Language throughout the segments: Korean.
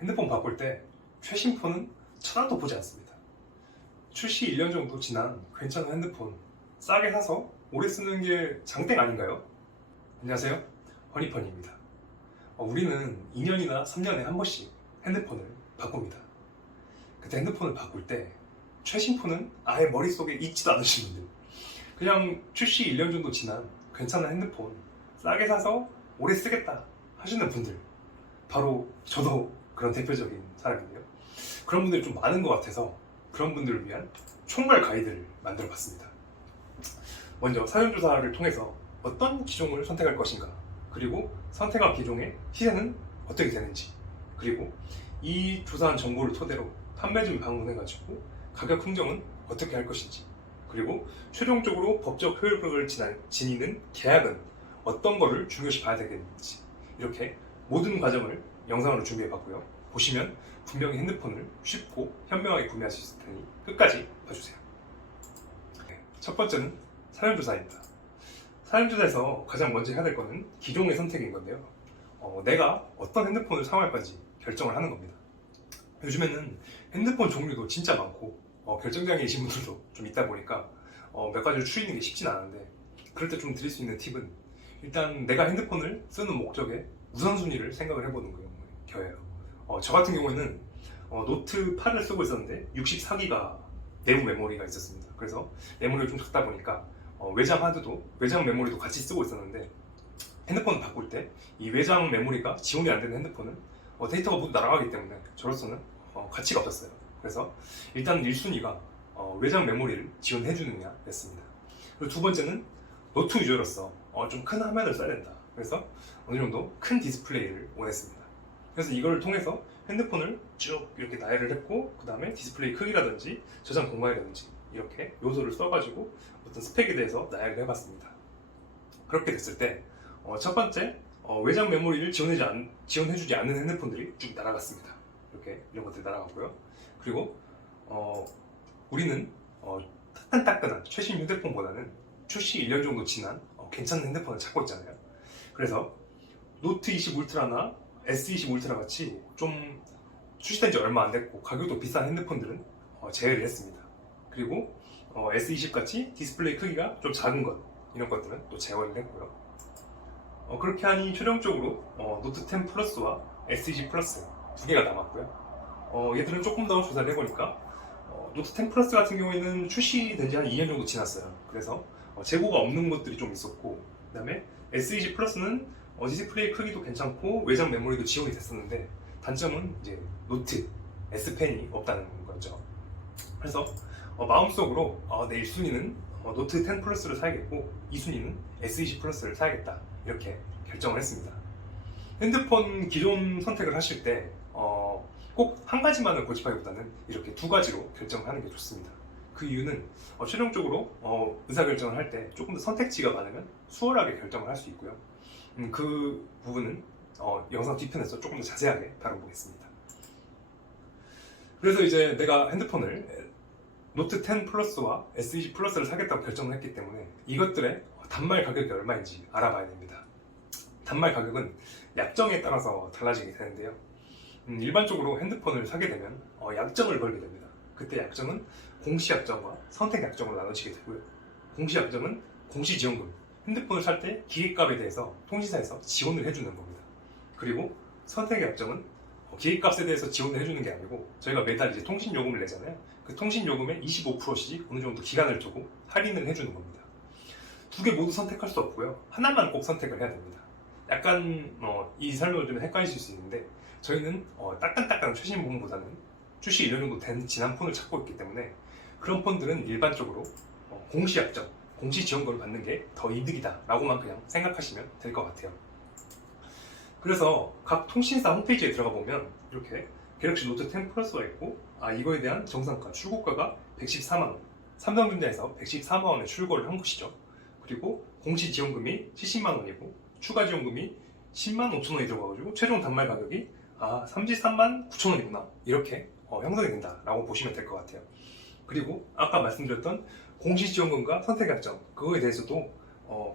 핸드폰 바꿀 때 최신 폰은 쳐다도 보지 않습니다. 출시 1년 정도 지난 괜찮은 핸드폰 싸게 사서 오래 쓰는 게 장땡 아닌가요? 안녕하세요, 허니펀입니다. 우리는 2년이나 3년에 한 번씩 핸드폰을 바꿉니다. 그때 핸드폰을 바꿀 때 최신 폰은 아예 머릿속에 있지도 않으신 분들, 그냥 출시 1년 정도 지난 괜찮은 핸드폰 싸게 사서 오래 쓰겠다 하시는 분들, 바로 저도 그런 대표적인 사람인데요. 그런 분들이 좀 많은 것 같아서 그런 분들을 위한 총괄 가이드를 만들어 봤습니다. 먼저 사전조사를 통해서 어떤 기종을 선택할 것인가, 그리고 선택한 기종의 시세는 어떻게 되는지, 그리고 이 조사한 정보를 토대로 판매점을 방문해가지고 가격 흥정은 어떻게 할 것인지, 그리고 최종적으로 법적 효력을 지니는 계약은 어떤 거를 중요시 봐야 되겠는지, 이렇게 모든 과정을 영상으로 준비해봤고요. 보시면 분명히 핸드폰을 쉽고 현명하게 구매할 수 있을 테니 끝까지 봐주세요. 첫 번째는 사전조사입니다. 사전조사에서 가장 먼저 해야 될 거는 기종의 선택인 건데요. 내가 어떤 핸드폰을 사용할 건지 결정을 하는 겁니다. 요즘에는 핸드폰 종류도 진짜 많고 결정장애이신 분들도 좀 있다 보니까 몇 가지를 추리는 게 쉽진 않은데, 그럴 때 좀 드릴 수 있는 팁은 일단 내가 핸드폰을 쓰는 목적의 우선순위를 생각을 해보는 거예요. 저 같은 경우에는 노트 8을 쓰고 있었는데 64기가 내부 메모리가 있었습니다. 그래서 메모리가 좀 적다 보니까 외장 하드도 외장 메모리도 같이 쓰고 있었는데, 핸드폰을 바꿀 때 이 외장 메모리가 지원이 안 되는 핸드폰은 데이터가 모두 날아가기 때문에 저로서는 가치가 없었어요. 그래서 일단 1순위가 외장 메모리를 지원해 주느냐 였습니다. 그리고 두 번째는 노트 유저로서 좀 큰 화면을 써야 된다. 그래서 어느 정도 큰 디스플레이를 원했습니다. 그래서 이걸 통해서 핸드폰을 쭉 이렇게 나열을 했고, 그 다음에 디스플레이 크기라든지 저장 공간이라든지 이렇게 요소를 써가지고 어떤 스펙에 대해서 나열을 해봤습니다. 그렇게 됐을 때 첫 번째, 외장 메모리를 지원해주지 않는 핸드폰들이 쭉 날아갔습니다. 이렇게 이런 것들이 날아갔고요. 그리고 우리는 따끈따끈한 최신 휴대폰보다는 출시 1년 정도 지난 괜찮은 핸드폰을 찾고 있잖아요. 그래서 노트 20 울트라나 S20 울트라 같이 좀 출시된 지 얼마 안 됐고 가격도 비싼 핸드폰들은 제외를 했습니다. 그리고 S20 같이 디스플레이 크기가 좀 작은 것, 이런 것들은 또 제외를 했고요. 그렇게 하니 최종적으로 노트 10 플러스와 S20 플러스 두 개가 남았고요. 얘들은 조금 더 조사를 해보니까 노트 10 플러스 같은 경우에는 출시된 지 한 2년 정도 지났어요. 그래서 재고가 없는 것들이 좀 있었고, 그 다음에 S20 플러스는 디스플레이 크기도 괜찮고 외장 메모리도 지원이 됐었는데, 단점은 이제 노트 S펜이 없다는 거죠. 그래서 마음속으로 내 1순위는 노트 10 플러스를 사야겠고 2순위는 S20 플러스를 사야겠다, 이렇게 결정을 했습니다. 핸드폰 기존 선택을 하실 때 꼭 한 가지만을 고집하기보다는 이렇게 두 가지로 결정하는 게 좋습니다. 그 이유는 최종적으로 의사결정을 할 때 조금 더 선택지가 많으면 수월하게 결정을 할 수 있고요. 그 부분은 영상 뒤편에서 조금 더 자세하게 다뤄보겠습니다. 그래서 이제 내가 핸드폰을 노트 10 플러스와 S20 플러스를 사겠다고 결정을 했기 때문에 이것들의 단말 가격이 얼마인지 알아봐야 됩니다. 단말 가격은 약정에 따라서 달라지게 되는데요. 일반적으로 핸드폰을 사게 되면 약정을 걸게 됩니다. 그때 약정은 공시약정과 선택약정으로 나눠지게 되고요. 공시약정은 공시지원금, 핸드폰을 살 때 기계값에 대해서 통신사에서 지원을 해주는 겁니다. 그리고 선택약정은 기계값에 대해서 지원을 해주는 게 아니고 저희가 매달 이제 통신요금을 내잖아요. 그 통신요금의 25%씩 어느 정도 기간을 두고 할인을 해주는 겁니다. 두 개 모두 선택할 수 없고요. 하나만 꼭 선택을 해야 됩니다. 약간 이 설명을 좀 헷갈리실 수 있는데, 저희는 따끈따끈한 최신 폰보다는 출시 1년 정도 된 지난 폰을 찾고 있기 때문에 그런 폰들은 일반적으로 공시약정, 공시지원금을 받는 게 더 이득이다 라고만 그냥 생각하시면 될 것 같아요. 그래서 각 통신사 홈페이지에 들어가 보면 이렇게 갤럭시 노트 10 플러스가 있고, 이거에 대한 정상가, 출고가가 114만원, 삼성전자에서 114만원에 출고를 한 것이죠. 그리고 공시지원금이 70만원이고 추가 지원금이 10만 5천원이 들어가가지고 최종 단말 가격이 33만 9천원이구나, 이렇게 형성이 된다라고 보시면 될 것 같아요. 그리고 아까 말씀드렸던 공시지원금과 선택약정, 그거에 대해서도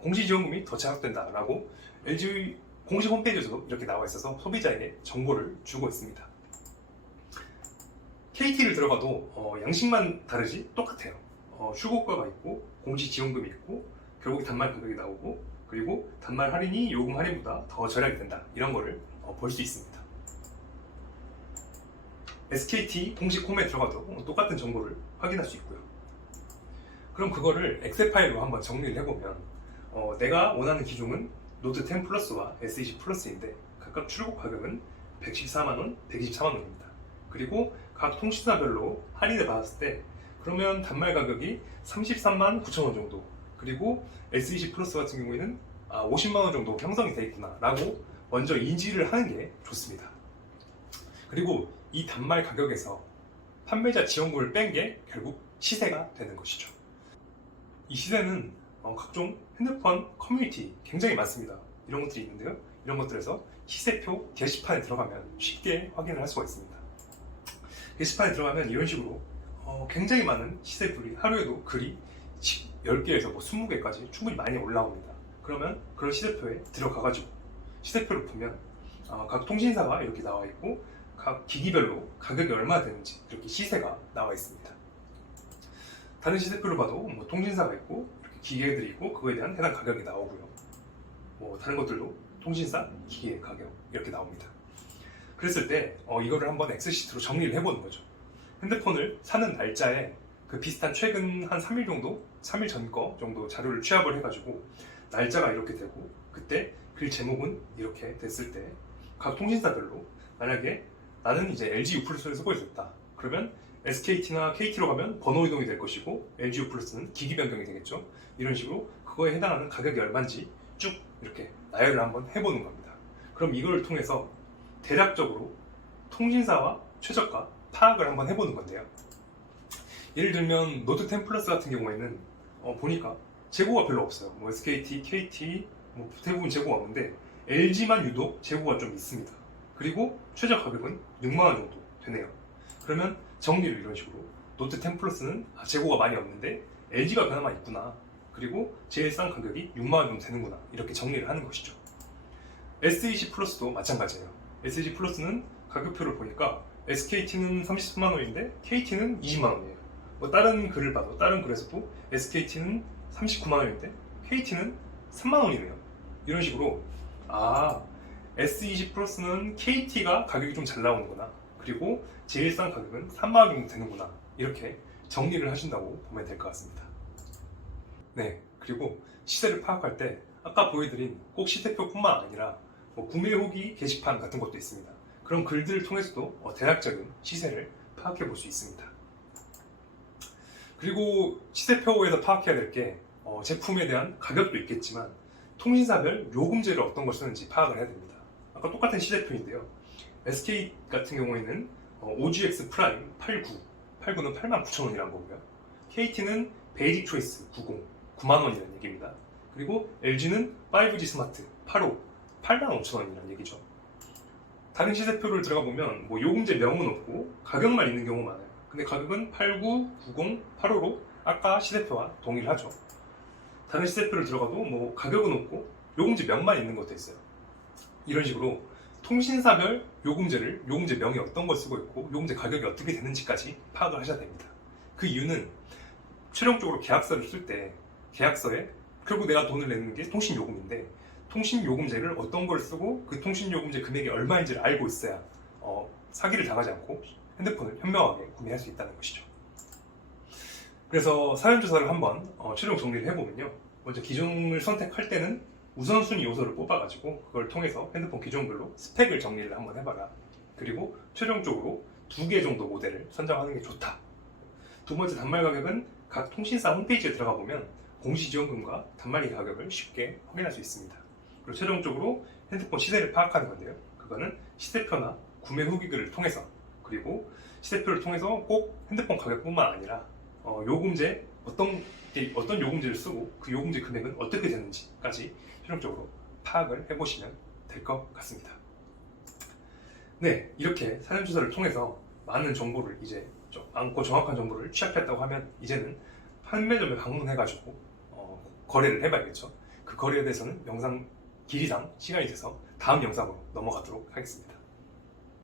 공시지원금이 더 제각된다라고 LG 공식 홈페이지에서도 이렇게 나와 있어서 소비자에게 정보를 주고 있습니다. KT를 들어가도 양식만 다르지 똑같아요. 출고가가 있고 공시지원금이 있고 결국 단말 가격이 나오고 그리고 단말 할인이 요금 할인보다 더 절약이 된다 이런 거를 볼 수 있습니다. SKT 공식 홈에 들어가도 똑같은 정보를 확인할 수 있고요. 그럼 그거를 엑셀 파일로 한번 정리를 해보면 내가 원하는 기종은 노트 10 플러스와 S20 플러스인데 각각 출고 가격은 114만원, 124만원입니다. 그리고 각 통신사별로 할인을 받았을 때 그러면 단말 가격이 33만 9천원 정도, 그리고 S20 플러스 같은 경우에는 50만원 정도 형성이 되어 있구나 라고 먼저 인지를 하는 게 좋습니다. 그리고 이 단말 가격에서 판매자 지원금을 뺀 게 결국 시세가 되는 것이죠. 이 시세는 각종 핸드폰 커뮤니티 굉장히 많습니다. 이런 것들이 있는데요. 이런 것들에서 시세표 게시판에 들어가면 쉽게 확인을 할 수가 있습니다. 게시판에 들어가면 이런 식으로 굉장히 많은 시세글이, 하루에도 글이 10개에서 20개까지 충분히 많이 올라옵니다. 그러면 그런 시세표에 들어가가지고 시세표를 보면 각 통신사가 이렇게 나와 있고 각 기기별로 가격이 얼마나 되는지 이렇게 시세가 나와 있습니다. 다른 시세표를 봐도 통신사가 있고 이렇게 기계들이 있고 그거에 대한 해당 가격이 나오고요. 다른 것들도 통신사, 기계 가격 이렇게 나옵니다. 그랬을 때 이거를 한번 엑셀시트로 정리를 해보는 거죠. 핸드폰을 사는 날짜에 그 비슷한 최근 한 3일 정도, 3일 전 거 정도 자료를 취합을 해가지고 날짜가 이렇게 되고 그때 글 제목은 이렇게 됐을 때 각 통신사별로 만약에 나는 이제 LG U+를 쓰고 있었다. 그러면 SKT나 KT로 가면 번호 이동이 될 것이고 LG U+는 기기 변경이 되겠죠. 이런 식으로 그거에 해당하는 가격이 얼마인지 쭉 이렇게 나열을 한번 해보는 겁니다. 그럼 이걸 통해서 대략적으로 통신사와 최저가 파악을 한번 해보는 건데요. 예를 들면 노트 10 플러스 같은 경우에는 보니까 재고가 별로 없어요. SKT, KT 대부분 재고가 없는데 LG만 유독 재고가 좀 있습니다. 그리고 최저 가격은 6만원 정도 되네요. 그러면 정리를 이런 식으로 노트 10 플러스는 재고가 많이 없는데 LG가 그나마 있구나. 그리고 제일 싼 가격이 6만원 정도 되는구나. 이렇게 정리를 하는 것이죠. S20 플러스도 마찬가지예요. S20 플러스는 가격표를 보니까 SKT는 30만원인데 KT는 20만원이에요. 다른 글을 봐도 다른 글에서도 SKT는 39만원인데 KT는 3만원이네요. 이런 식으로 S20 플러스는 KT가 가격이 좀 잘 나오는구나. 그리고 제일 싼 가격은 3만원 정도 되는구나. 이렇게 정리를 하신다고 보면 될 것 같습니다. 네, 그리고 시세를 파악할 때 아까 보여드린 꼭 시세표뿐만 아니라 구매 후기 게시판 같은 것도 있습니다. 그런 글들을 통해서도 대략적인 시세를 파악해 볼 수 있습니다. 그리고 시세표에서 파악해야 될 게 제품에 대한 가격도 있겠지만 통신사별 요금제를 어떤 걸 쓰는지 파악을 해야 됩니다. 아까 똑같은 시세표인데요. SK 같은 경우에는 OGX 프라임 89, 89는 89,000원이라는 거고요. KT는 베이직 초이스 90, 9만원이라는 얘기입니다. 그리고 LG는 5G 스마트 85, 85,000원이라는 얘기죠. 다른 시세표를 들어가 보면 요금제 명은 없고 가격만 있는 경우가 많아요. 근데 가격은 89, 90, 85로 아까 시세표와 동일하죠. 다른 시세표를 들어가도 가격은 없고 요금제 명만 있는 것도 있어요. 이런 식으로 통신사별 요금제를 요금제 명이 어떤 걸 쓰고 있고 요금제 가격이 어떻게 되는지까지 파악을 하셔야 됩니다. 그 이유는 최종적으로 계약서를 쓸 때 계약서에 결국 내가 돈을 내는 게 통신요금인데 통신요금제를 어떤 걸 쓰고 그 통신요금제 금액이 얼마인지를 알고 있어야 사기를 당하지 않고 핸드폰을 현명하게 구매할 수 있다는 것이죠. 그래서 사연조사를 한번 최종 정리를 해보면요. 먼저 기종을 선택할 때는 우선순위 요소를 뽑아가지고 그걸 통해서 핸드폰 기종별로 스펙을 정리를 한번 해봐라. 그리고 최종적으로 2개 정도 모델을 선정하는 게 좋다. 두 번째, 단말 가격은 각 통신사 홈페이지에 들어가 보면 공시지원금과 단말기 가격을 쉽게 확인할 수 있습니다. 그리고 최종적으로 핸드폰 시세를 파악하는 건데요. 그거는 시세표나 구매 후기글을 통해서, 그리고 시세표를 통해서 꼭 핸드폰 가격뿐만 아니라 요금제 어떤 요금제를 쓰고 그 요금제 금액은 어떻게 되는지까지 최종적으로 파악을 해보시면 될 것 같습니다. 네, 이렇게 사전조사를 통해서 많은 정보를 이제 좀 많고 정확한 정보를 취합했다고 하면 이제는 판매점에 방문해가지고 거래를 해봐야겠죠. 그 거래에 대해서는 영상 길이상 시간이 돼서 다음 영상으로 넘어가도록 하겠습니다.